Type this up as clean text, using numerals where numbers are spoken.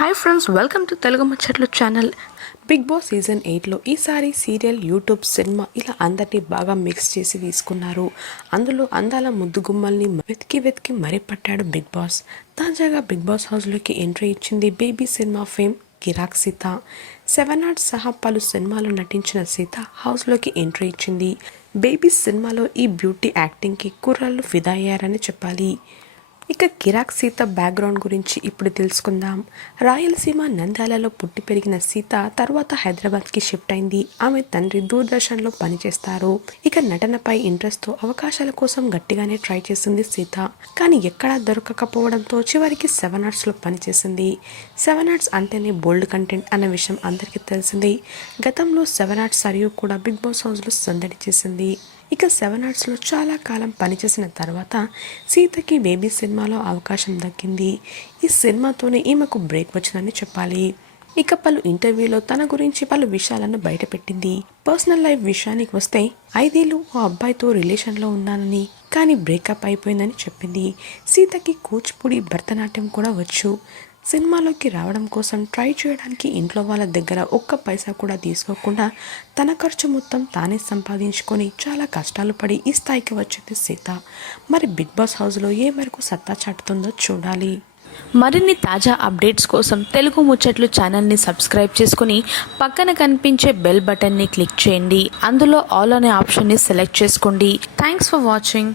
Hi friends, welcome to Telugu ముచ్చట్లు channel. Big boss season 8లో ఈసారి serial, YouTube, cinema ఇలా అందరినీ బాగా మిక్స్ చేసి తీసుకున్నారు. అందులో అందాల ముద్దుగుమ్మల్ని వెతికి మరీ పట్టాడు బిగ్ బాస్. తాజాగా బిగ్ బాస్ హౌస్లోకి ఎంట్రీ ఇచ్చింది బేబీ సినిమా ఫేమ్ కిరాక్ సీత. 7 ఆర్ట్స్ సహా పలు సినిమాలో నటించిన సీత హౌస్లోకి ఎంట్రీ ఇచ్చింది. బేబీ సినిమాలో ఈ బ్యూటీ యాక్టింగ్కి కుర్రాళ్ళు ఫిదా అయ్యారని చెప్పాలి. ఇక కిరాక్ సీత బ్యాక్గ్రౌండ్ గురించి ఇప్పుడు తెలుసుకుందాం. రాయలసీమ నంద్యాలలో పుట్టి పెరిగిన సీత తర్వాత హైదరాబాద్కి షిఫ్ట్ అయింది. ఆమె తండ్రి దూరదర్శన్లో పనిచేస్తారు. ఇక నటనపై ఇంట్రెస్ట్తో అవకాశాల కోసం గట్టిగానే ట్రై చేసింది సీత. కానీ ఎక్కడా దొరకకపోవడంతో చివరికి 7 ఆర్ట్స్లో పనిచేసింది. 7 ఆర్ట్స్ అంటేనే బోల్డ్ కంటెంట్ అన్న విషయం అందరికీ తెలిసింది. గతంలో 7 ఆర్ట్స్ సరియు కూడా బిగ్ బాస్ హౌస్లో సందడి చేసింది. ఇక 7 ఆర్ట్స్లో చాలా కాలం పనిచేసిన తర్వాత సీతకి బేబీ సినిమాలో అవకాశం దక్కింది. ఈ సినిమాతోనే ఈమెకు బ్రేక్ వచ్చిందని చెప్పాలి. ఇక పలు ఇంటర్వ్యూలో తన గురించి పలు విషయాలను బయటపెట్టింది. పర్సనల్ లైఫ్ విషయానికి వస్తే 5 ఏళ్ళు ఓ అబ్బాయితో రిలేషన్లో ఉన్నానని, కానీ బ్రేకప్ అయిపోయిందని చెప్పింది. సీతకి కూచిపూడి, భరతనాట్యం కూడా వచ్చు. సినిమాలోకి రావడం కోసం ట్రై చేయడానికి ఇంట్లో వాళ్ళ దగ్గర ఒక్క పైసా కూడా తీసుకోకుండా తన ఖర్చు మొత్తం తానే సంపాదించుకొని చాలా కష్టాలు పడి ఈ స్థాయికి వచ్చింది సీత. మరి బిగ్ బాస్ హౌస్లో ఏ మేరకు సత్తా చాటుతుందో చూడాలి. మరిన్ని తాజా అప్డేట్స్ కోసం తెలుగు ముచ్చట్లు ఛానల్ని సబ్స్క్రైబ్ చేసుకుని పక్కన కనిపించే బెల్ బటన్ని క్లిక్ చేయండి. అందులో ఆల్ అనే ఆప్షన్ని సెలెక్ట్ చేసుకోండి. Thanks for watching.